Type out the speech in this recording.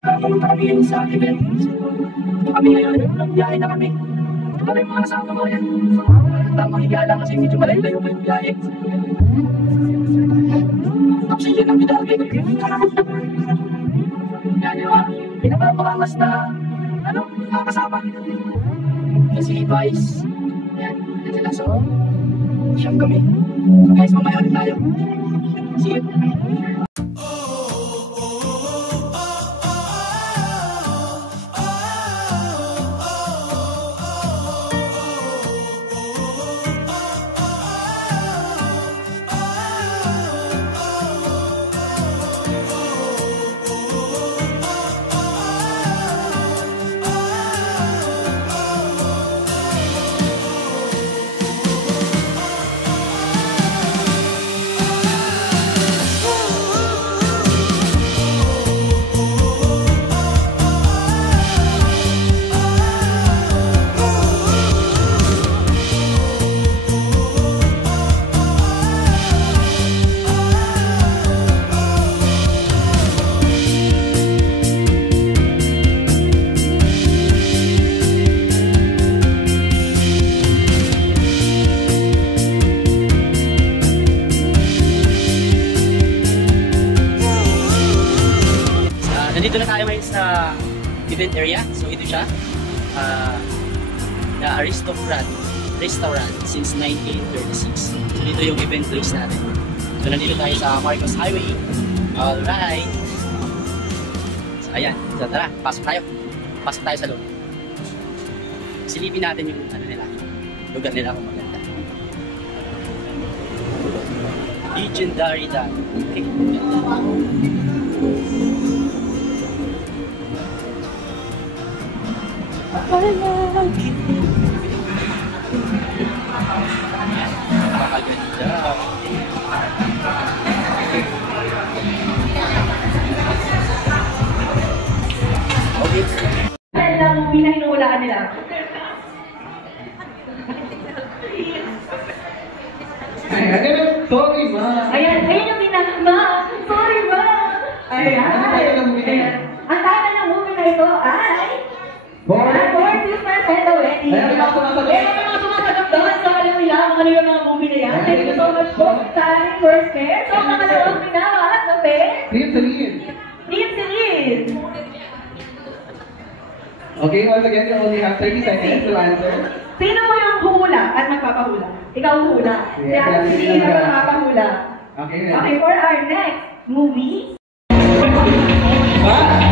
Punta kami sa event. Kami ngayon, biyahe na kami. Kami mga kasama ko yan. Tamang higa lang kasi medyo malayo pa yung biyahe. Tapos yun ang bidagi. Yan yung pinapapangas na kasama. Kasi Vice. Yan, yan sila. So, siyam kami. So guys, mamaya ulit tayo. See you. Nandito na tayo ngayon sa event area. So ito siya, the Aristocrat Restaurant since 1936. So dito yung event place natin. So nandito tayo sa Marcos Highway. Alright. So ayan, so tara, pasok tayo. Pasok tayo sa loob. Silipin natin yung ano nila, lugar nila kung maganda. Legendary dad. Okay. Napakaganda. Okay. Alam mo, pinahinulaan nila. Sorry, ma. Ayan, ayun yung pinakama. Sorry, ma. Ayan. Ang title ng movie na ito ay Born Sisters and the Wedding. Ayan, mga sumasagot. Ayan, mga sumasagot doon. So, alam mo lang kung ano yung mga movie na yan. Thank you so much po sa ating first pair. So, ang nakalawang pinawas na pair. Team Celine. Okay, once again, you only have 30 seconds to answer. Sino mo yung huhula at magpapahula? Ikaw hula. Si Ate Celine ang magpapahula. Okay, Okay, for our next movie. Ba?